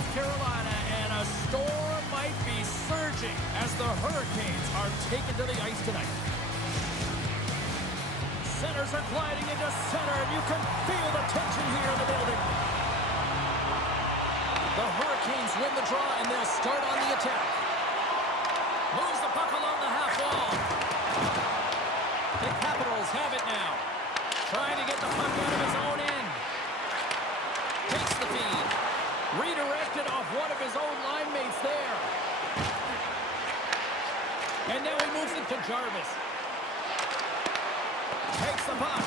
North Carolina, and a storm might be surging as the Hurricanes are taken to the ice tonight. Centers are gliding into center, and you can feel the tension here in the building. The Hurricanes win the draw, and they'll start on the attack. Moves the puck along the half wall. The Capitals have it now. Trying to get the puck out of his own end. Takes the feed. Redirected off one of his own line mates there. And now he moves it to Jarvis. Takes the puck.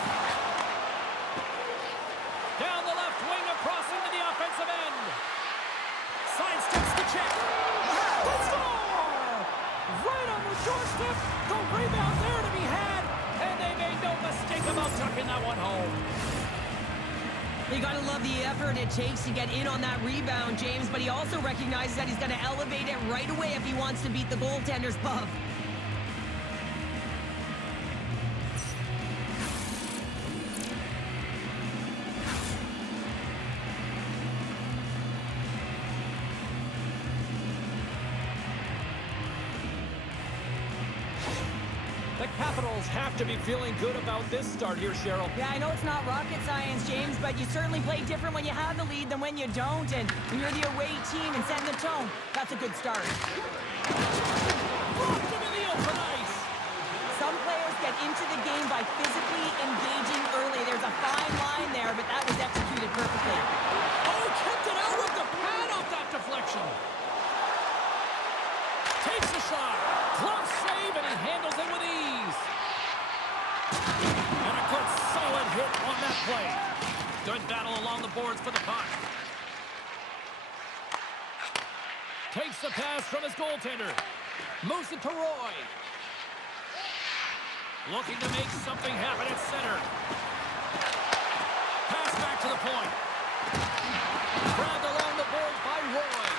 Down the left wing, across into the offensive end. Sidesteps the check. The score! Right on the doorstep. The rebound there to be had. And they made no mistake about tucking that one home. You got to love the effort it takes to get in on that rebound, James, but he also recognizes that he's got to elevate it right away if he wants to beat the goaltender's glove. The Capitals have to be feeling good about this start here, Cheryl. Yeah, I know it's not rocket science, James, but you certainly play different when you have the lead than when you don't. And when you're the away team and setting the tone, that's a good start. Blocked him in the open ice. Some players get into the game by physically engaging early. There's a fine line there, but that was executed perfectly. Oh, kept it out with the pad off that deflection. Takes a shot. Close save, and he handles it with ease. And a good solid hit on that play. Good battle along the boards for the puck. Takes the pass from his goaltender. Moves it to Roy. Looking to make something happen at center. Pass back to the point. Grabbed along the boards by Roy.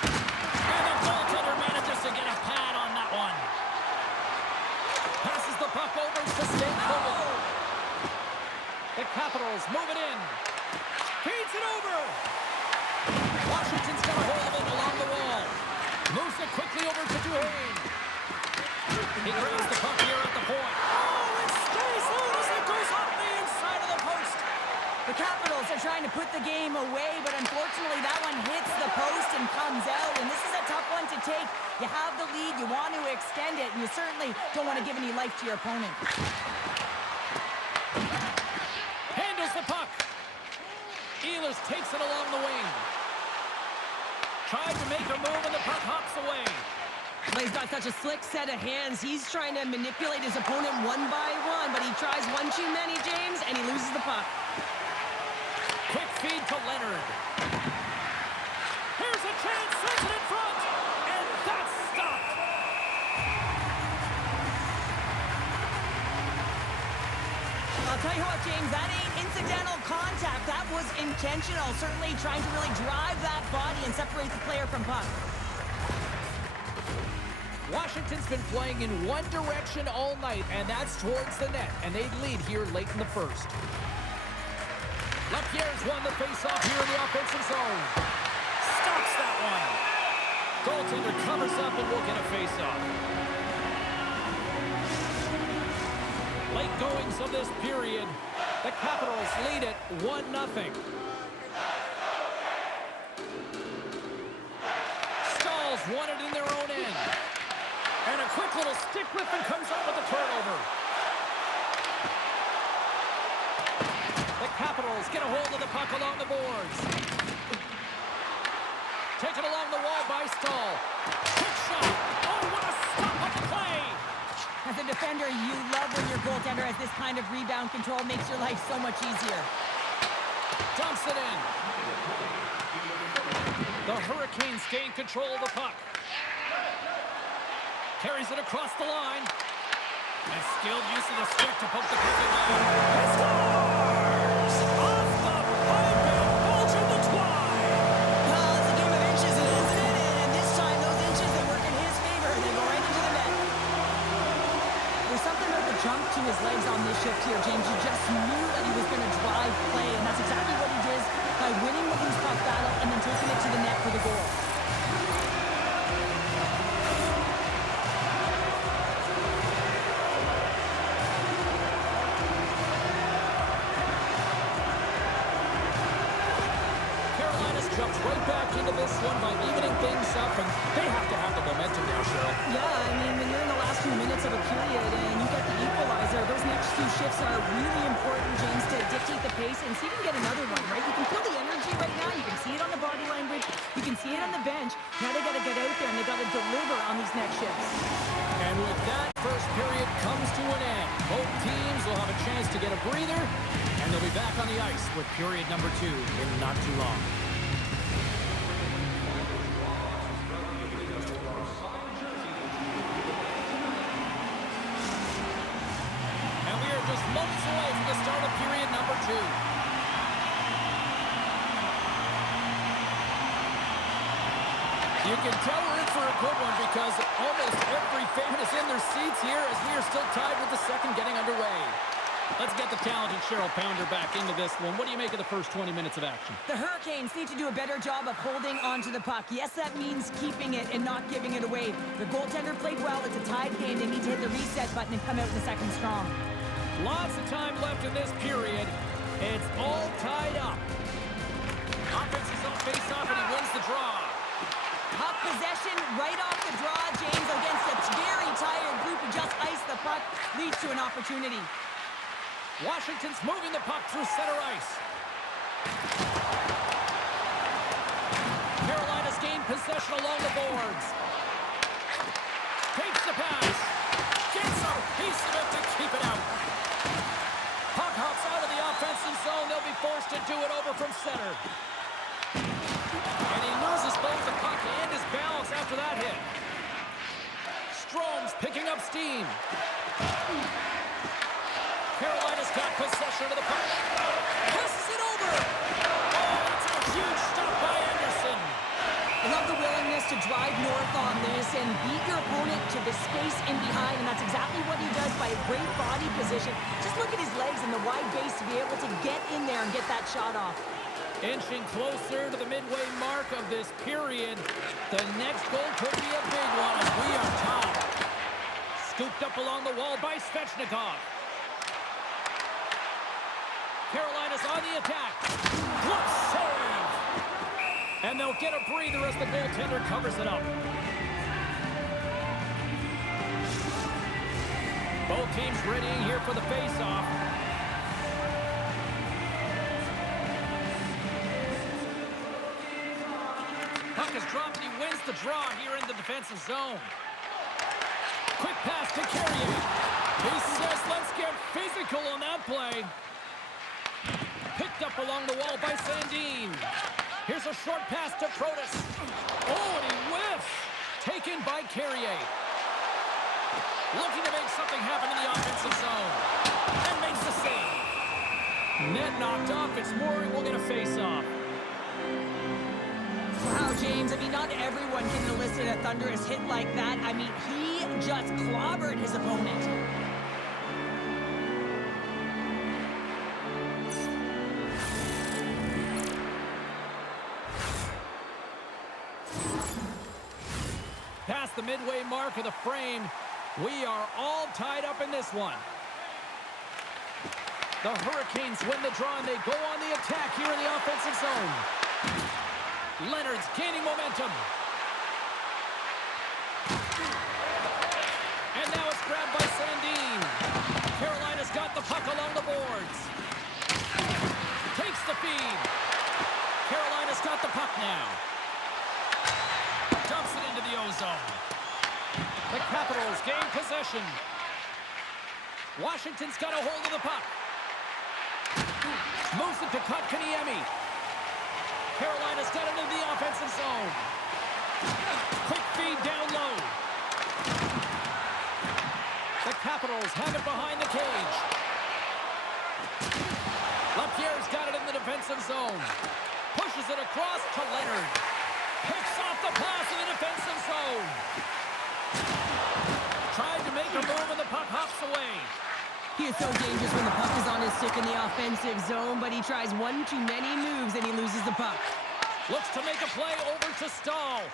And the goaltender manages to get a pad on that one. Passes the puck over to Stankovic. The Capitals move it in. Feeds it over. Washington's got a hold of it along the wall. Moves it quickly over to Duhane. He grabs the puck here at the point. Oh, it stays loose. It goes off the inside of the post. The Capitals are trying to put the game away, but unfortunately that one hits the post and comes out, and this is a tough one to take. You have the lead, you want to extend it, and you certainly don't want to give any life to your opponent. Handles the puck. Ehlers takes it along the wing. Tried to make a move, and the puck hops away. Well, he's got such a slick set of hands. He's trying to manipulate his opponent one by one, but he tries one too many, James, and he loses the puck. Quick feed to Leonard. Here's a chance, sends it in front, and that's stopped. I'll tell you what, James, that ain't incidental contact. That was intentional, certainly trying to really drive that body and separate the player from puck. Washington's been playing in one direction all night, and that's towards the net, and they lead here late in the first. Lapierre's won the faceoff here in the offensive zone. Stops that one. Goaltender covers up and will get a faceoff. Late goings of this period, the Capitals lead it 1-0. Stalls won it in their own end. And a quick little stick lift and comes up with a turnover. The Capitals get a hold of the puck along the boards. Taken along the wall by Stahl. Quick shot. Oh, what a stop on the play. As a defender, you love when your goaltender has this kind of rebound control. Makes your life so much easier. Dumps it in. The Hurricanes gain control of the puck. Carries it across the line. And skilled use of the stick to poke the puck away. He scores! Off the pipe and Belgium the twine. Well, it's a game of inches, isn't it? And this time, those inches, they work in his favor. They go right into the net. There's something about the jump to his legs on this shift here, James. You just knew that he was going to drive play, and that's exactly what he did by winning the loose puck battle and then taking it to the net for the goal. jumps right back into this one by evening things up, and they have to have the momentum now, Cheryl. Yeah, I mean, when you're in the last few minutes of a period and you get the equalizer, those next few shifts are really important, James, to dictate the pace and see if you can get another one, right? You can feel the energy right now. You can see it on the body language. You can see it on the bench. Now they got to get out there and they got to deliver on these next shifts. And with that, first period comes to an end. Both teams will have a chance to get a breather, and they'll be back on the ice with period number 2 in not too long. And we are just moments away from the start of period number 2. You can tell we're in for a good one because almost every fan is in their seats here as we are still tied with the second getting underway. Let's get the talented Cheryl Pounder back into this one. What do you make of the first 20 minutes of action? The Hurricanes need to do a better job of holding onto the puck. Yes, that means keeping it and not giving it away. The goaltender played well. It's a tied game. They need to hit the reset button and come out in the second strong. Lots of time left in this period. It's all tied up. Offense is on face-off and he wins the draw. Puck possession right off the draw, James, against a very tired group who just iced the puck, leads to an opportunity. Washington's moving the puck through center ice. Carolina's gained possession along the boards. Takes the pass. Gets a piece of it to keep it out. Puck hops out of the offensive zone. They'll be forced to do it over from center. And he loses both the puck and his balance after that hit. Strome's picking up steam. Carolina's got possession of the puck. Passes it over. Oh, that's a huge stop by Anderson. I love the willingness to drive north on this and beat your opponent to the space in behind, and that's exactly what he does by a great body position. Just look at his legs and the wide base to be able to get in there and get that shot off. Inching closer to the midway mark of this period. The next goal could be a big one as we are tied. Scooped up along the wall by Svechnikov. Carolina's on the attack. What save! And they'll get a breather as the goaltender covers it up. Both teams readying here for the face-off. Puck is dropped and he wins the draw here in the defensive zone. Quick pass to Carrier. He says, let's get physical on that play. Picked up along the wall by Sandin. Here's a short pass to Protas. Oh, and he whiffs. Taken by Carrier. Looking to make something happen in the offensive zone. And makes the save. Net knocked off. It's Mooring. We'll get a face-off. Wow, James, I mean, not everyone can elicit a thunderous hit like that. I mean, he just clobbered his opponent. Past the midway mark of the frame, we are all tied up in this one. The Hurricanes win the draw and they go on the attack here in the offensive zone. Leonard's gaining momentum. And now it's grabbed by Sandin. Carolina's got the puck along the boards. Takes the feed. Carolina's got the puck now. Dumps it into the ozone. The Capitals gain possession. Washington's got a hold of the puck. Moves it to Kotkaniemi. Carolina's got it into the offensive zone. Quick feed down low. The Capitals have it behind the cage. LaPierre's got it in the defensive zone. Pushes it across to Leonard. Picks off the pass in the defensive zone. Tried to make a move and the puck hops away. He is so dangerous when the puck is on his stick in the offensive zone, but he tries one too many moves and he loses the puck. Looks to make a play over to Stahl.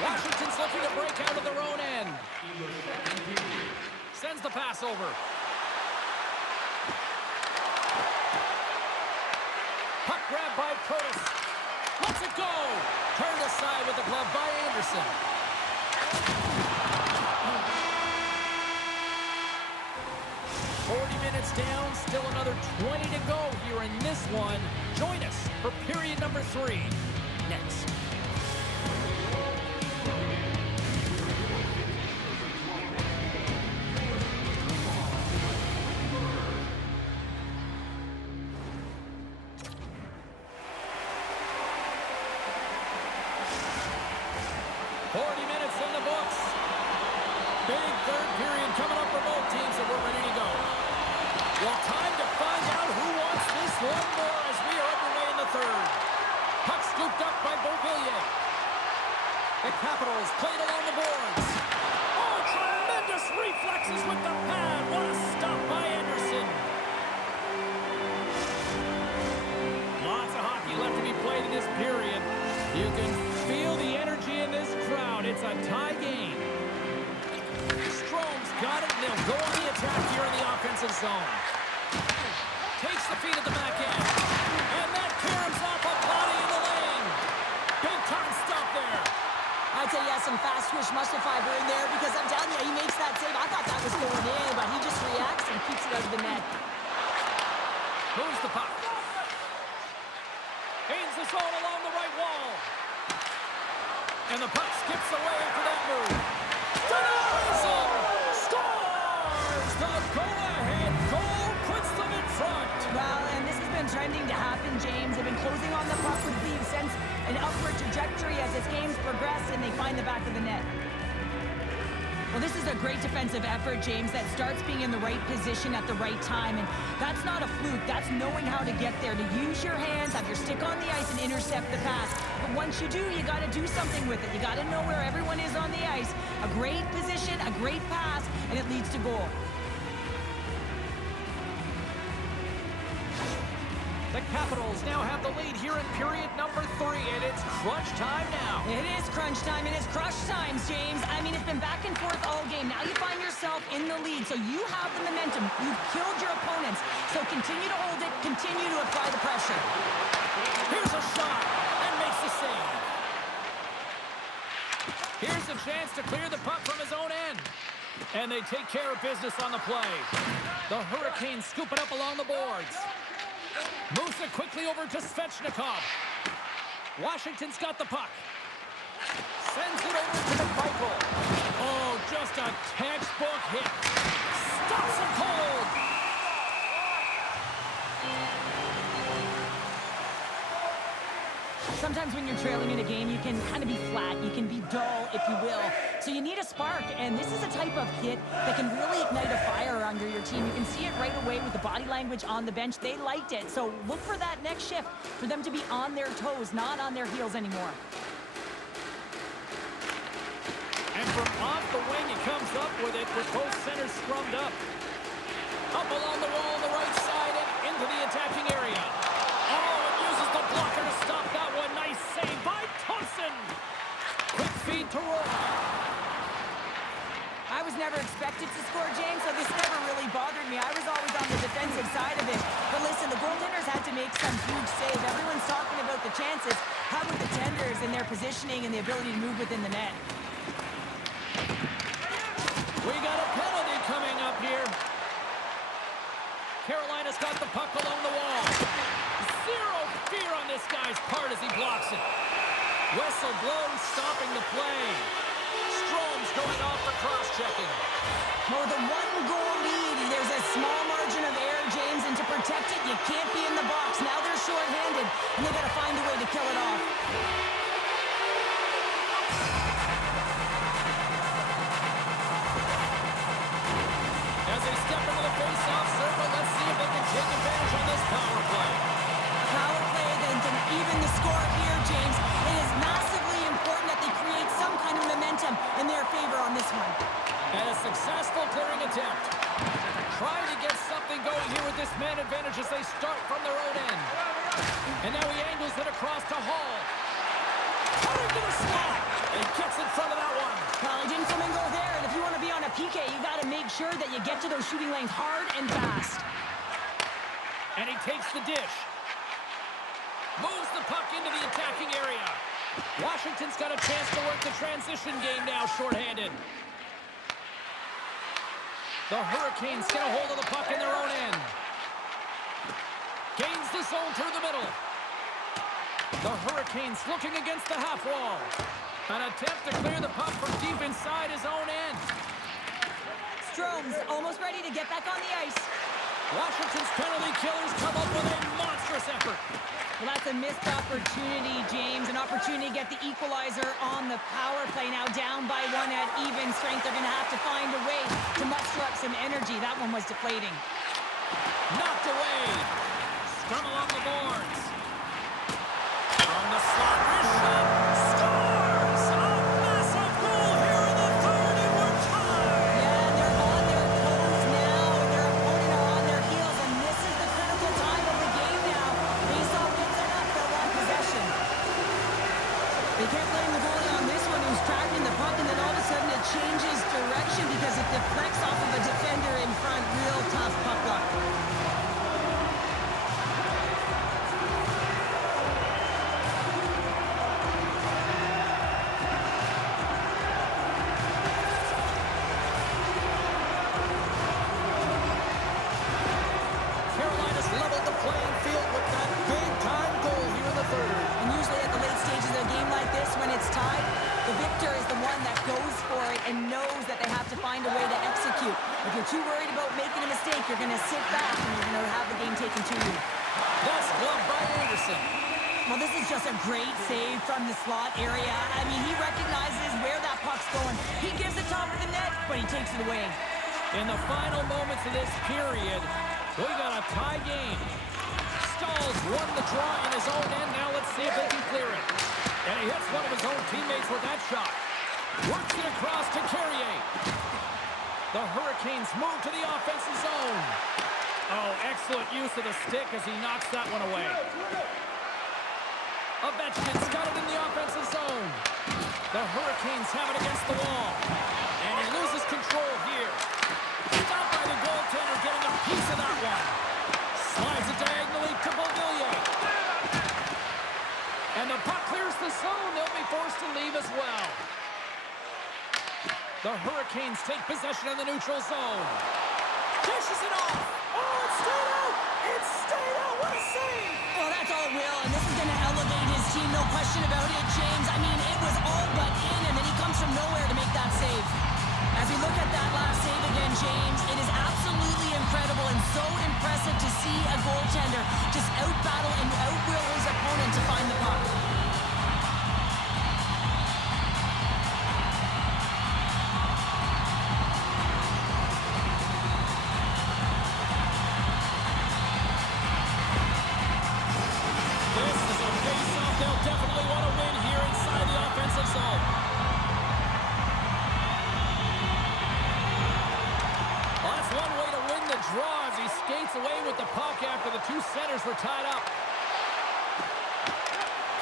Washington's looking to break out of their own end. Sends the pass over. Love by Anderson. 40 minutes down, still another 20 to go here in this one. Join us for period number 3 next. Big third period coming up for both teams, and we're ready to go. Well, time to find out who wants this one more as we are underway in the third. Puck scooped up by Beauvillier. The Capitals played along the boards. Oh, tremendous reflexes with the pad. What a stop by Anderson. Lots of hockey left to be played in this period. You can feel the energy in this crowd. It's a tie game. Strome's got it, and they'll go on the attack here in the offensive zone. Takes the feed at the back end. And that caroms off a body in the lane. Big time stop there. I'd say, yeah, some fast twitch muscle fiber in there because I'm telling you, he makes that save. I thought that was going in, but he just reacts and keeps it out of the net. Moves the puck. Gains the zone along the right wall. And the puck skips away after that move. Denies him! Scores! The go-ahead goal puts them in front. Well, and this has been trending to happen, James. They've been closing on the puck with the sense an upward trajectory as this game's progressed, and they find the back of the net. Well, this is a great defensive effort, James, that starts being in the right position at the right time. And that's not a fluke. That's knowing how to get there, to use your hands, have your stick on the ice, and intercept the pass. But once you do, you got to do something with it. You got to know where everyone is on the ice. A great position, a great pass, and it leads to goal. The Capitals now have the lead here in period number 3, and it's crunch time now. It is crunch time. It is crush times, James. I mean, it's been back and forth all game. Now you find yourself in the lead, so you have the momentum. You've killed your opponents, so continue to hold it, continue to apply the pressure. Here's a shot, and makes the save. Here's a chance to clear the puck from his own end. And they take care of business on the play. The Hurricanes scoop it up along the boards. Moves it quickly over to Svechnikov. Washington's got the puck. Sends it over to Michael. Oh, just a textbook hit. Stops him cold. Sometimes when you're trailing in a game, you can kind of be flat. You can be dull, if you will. So you need a spark, and this is a type of hit that can really ignite a fire under your team. You can see it right away with the body language on the bench. They liked it. So look for that next shift, for them to be on their toes, not on their heels anymore. And from off the wing, he comes up with it with both centers scrummed up. Up along the wall on the right side and into the attacking area. Oh, it uses the blocker to stop that one. Nice save by Thompson. Quick feed to Roy. I was never expected to score, James, so this never really bothered me. I was always on the defensive side of it. But listen, the goaltenders had to make some huge save. Everyone's talking about the chances. How about the tenders and their positioning and the ability to move within the net? We got a penalty coming up here. Carolina's got the puck along the wall. Zero fear on this guy's part as he blocks it. Whistle blows, stopping the play. Strome's going off for cross-checking. Oh, the one-goal lead. There's a small margin of error, James, and to protect it, you can't be in the box. Now they're short-handed, and they got to find a way to kill it off. As they step into the face-off circle, let's see if they can take advantage on this power play. Power play, then to even the score here, James. It is massively important that they create some kind of momentum in their favor on this one. And a successful clearing attempt. Trying to get something going here with this man advantage as they start from their own end. And now he angles it across to Hall. Cutting to the slot. And gets in front of that one. Well, he didn't come and go there, and if you want to be on a PK, you got to make sure that you get to those shooting lanes hard and fast. And he takes the dish. Moves the puck into the attacking area. Washington's got a chance to work the transition game now, shorthanded. The Hurricanes get a hold of the puck in their own end. Gains the zone through the middle. The Hurricanes looking against the half wall. An attempt to clear the puck from deep inside his own end. Strome's almost ready to get back on the ice. Washington's penalty killers come up with a monstrous effort. Well, that's a missed opportunity, James. An opportunity to get the equalizer on the power play. Now down by one at even strength. They're going to have to find a way to muster up some energy. That one was deflating. Knocked away. Scrum along the boards. From the slot, wrist shot. Scores! A massive goal here in the third, and we're tied. Yeah, they're on their toes now, and their opponent are on their heels, and this is the critical time of the game now. Faceoff gets it up, they'll want possession. They can't blame the goalie on this one who's tracking the puck, and then all of a sudden it changes direction because it deflects off of a defender in front. Real tough puck luck. Carolina's leveled the playing field with that big-time goal here in the third. And usually at the late stages of a game like this, when it's tied, the victor is the one that goes for it and knows that they have to find a way to execute. If you're too worried about making a mistake, you're going to sit back and you're going to have the game taken to you. That's glove by Anderson. Well, this is just a great save from the slot area. I mean, he recognizes where that puck's going. He gives it top of the net, but he takes it away. In the final moments of this period, we got a tie game. Stahl's won the draw in his own end. Now let's see if they can clear it. And he hits one of his own teammates with that shot. Works it across to Carrier. The Hurricanes move to the offensive zone. Oh, excellent use of the stick as he knocks that one away. Ovechkin's got it in the offensive zone. The Hurricanes have it against the wall. And he loses control here. Stopped by the goaltender, getting a piece of that one. Slides it diagonally to Beauvillier. And the puck clears the zone. They'll be forced to leave as well. The Hurricanes take possession in the neutral zone. Dishes it off. Oh, it stayed out. It stayed out. What a save. Well, that's all Will, and this is going to elevate his team, no question about it, James. I mean, it was all but in, and then he comes from nowhere to make that save. As we look at that last save again, James, it is absolutely incredible and so impressive to see a goaltender just out-battle and out-will his opponent to find the puck. This is a face-off they'll definitely want to win here inside the offensive zone. Well, that's one way to win the draw as he skates away with the puck after the two centers were tied up.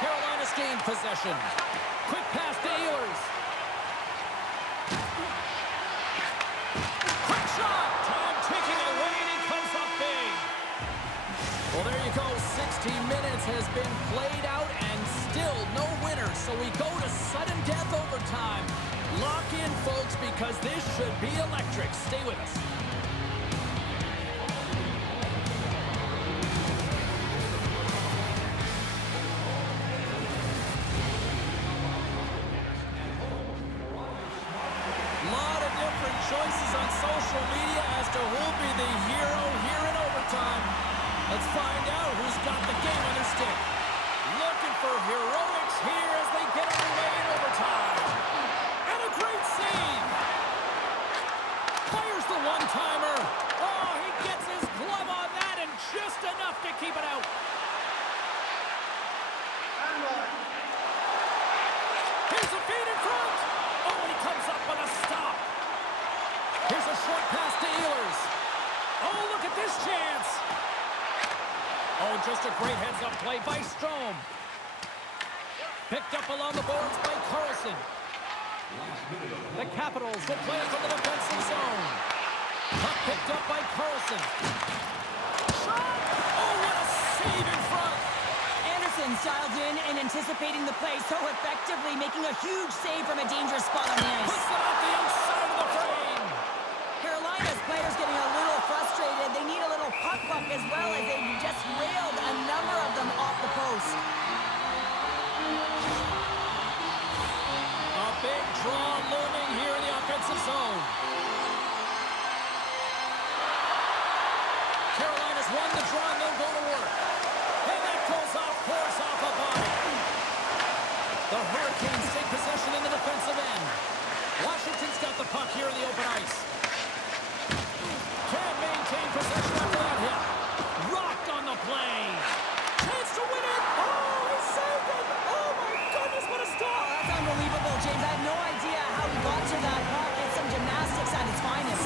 Carolina's gained possession. Quick pass to Ehlers. Quick shot. Time ticking away and he comes up big. Well, there you go. 60 minutes has been played out and still no winner. So we go to sudden death overtime. Lock in, folks, because this should be electric. Stay with us. Lot of different choices on social media as to who'll be the hero here in overtime. Let's find out who's got the game on their stick. Looking for heroics here as they get underway in overtime. And a great save. Fires the one-timer. Oh, he gets his glove on that and just enough to keep it out. Here's a feed in front. Oh, and he comes up with a stop. Here's a short pass to Ehlers. Oh, look at this chance. Oh, just a great heads-up play by Strome. Picked up along the boards by Carlson. The Capitals will play it from the defensive zone. Puck picked up by Carlson. Shot! Oh, what a save in front! Anderson Anderson's dialed in and anticipating the play so effectively, making a huge save from a dangerous spot on the ice. Puts it off the outside of the frame. Carolina's players getting a little frustrated. They need a little puck luck as well as they just railed a number of them off the post. A big draw looming here in the offensive zone. Carolina's won the draw and they'll go to work. And that goes off course off a body. The Hurricanes take possession in the defensive end. Washington's got the puck here in the open ice. Can't maintain possession after that hit. Rocked on the play. Chance to win it. Oh, he saved it. Oh, my goodness, what a stop. Oh, that's unbelievable, James. I have no idea how he got to that puck. It's some gymnastics at its finest.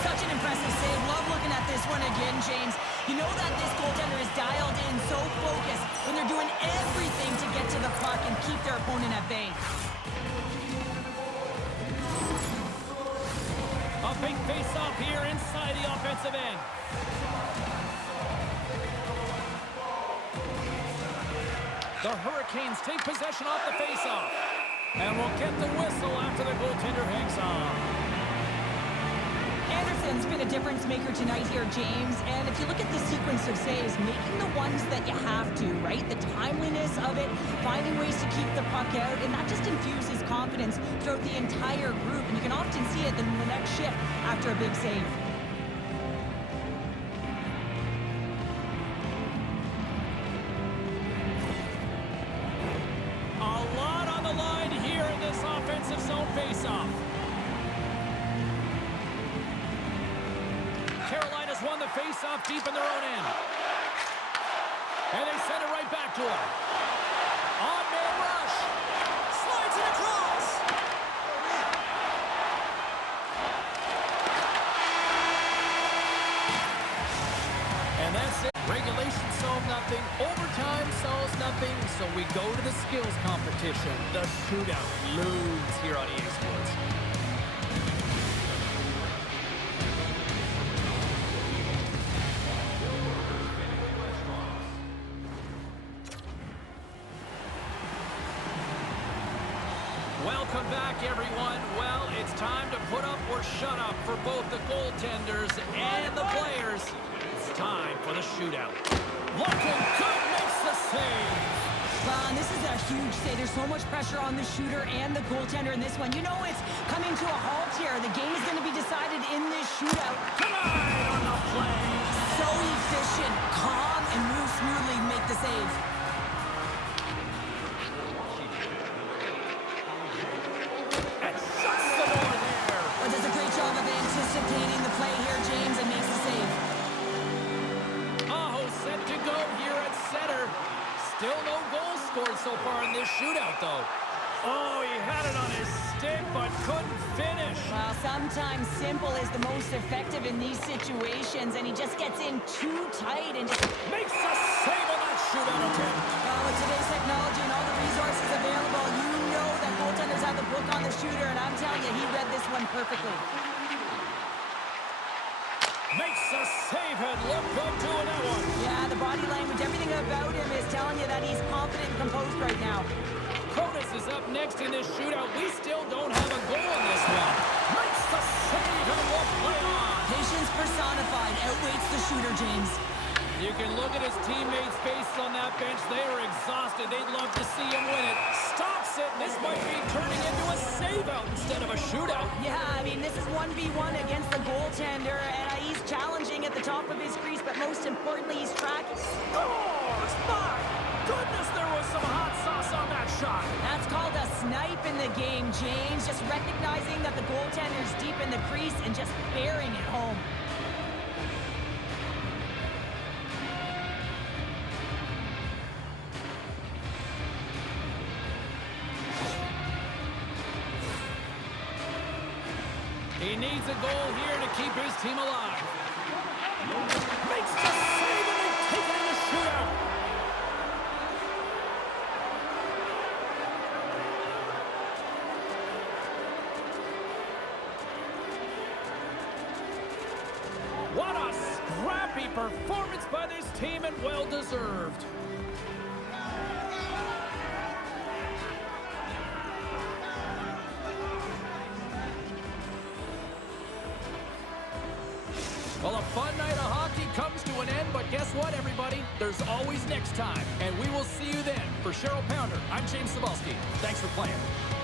Such an impressive save. Love looking at this one again, James. You know that this goaltender is dialed in, so focused, when they're doing everything to get to the puck and keep their opponent at bay. A big face-off here inside the offensive end. The Hurricanes take possession off the face-off. And will get the whistle after the goaltender hangs on. Anderson's been a difference maker tonight here, James. And if you look at the sequence of saves, making the ones that you have to, right? The timeliness of it, finding ways to keep the puck out, and that just infuses confidence throughout the entire group. And you can often see it in the next shift after a big save. A lot on the line here in this offensive zone face-off. Carolina's won the face-off deep in their own end. And they send it right back to him. On-man rush. Slides it across. And that's it. Regulation solved nothing. Overtime solves nothing. So we go to the skills competition. The shootout looms here on EA Sports. Welcome back, everyone. Well, it's time to put up or shut up for both the goaltenders and the players. It's time for the shootout. Looking good, makes the save. Well, and this is a huge save. There's so much pressure on the shooter and the goaltender in this one. You know it's coming to a halt here. The game is going to be decided in this shootout. Tonight on the play. So efficient, calm, and move smoothly to make the save. And shuts the door there. Well, does a great job of anticipating the play here, James, and makes the save. Aho set to go here at center. Still no goals scored so far in this shootout, though. Oh, he had it on his stick, but couldn't finish. Well, sometimes simple is the most effective in these situations, and he just gets in too tight and just Makes a save on that shootout attempt. Well, with today's technology and all the resources available, you know that goaltenders have the book on the shooter, and I'm telling you, he read this one perfectly. Makes a save and look good doing that one. Yeah, the body language, everything about him is telling you that he's confident and composed right now. Cronus is up next in this shootout. We still don't have a goal in this one. Makes the save and will play on. Patience personified outweighs the shooter, James. You can look at his teammates' faces on that bench. They are exhausted. They'd love to see him win it. Stops it. This might be turning into a save-out instead of a shootout. Yeah, I mean, this is 1v1 against the goaltender, and he's challenging at the top of his crease, but most importantly, he's tracking. Scores! My goodness, there was some hot sauce on that shot. That's called a snipe in the game, James. Just recognizing that the goaltender's deep in the crease and just burying it home. He needs a goal here to keep his team alive. Makes the save and they take it in the shootout. What a scrappy performance by this team and well deserved. there's always next time, and we will see you then. For Cheryl Pounder, I'm James Cebulski. Thanks for playing.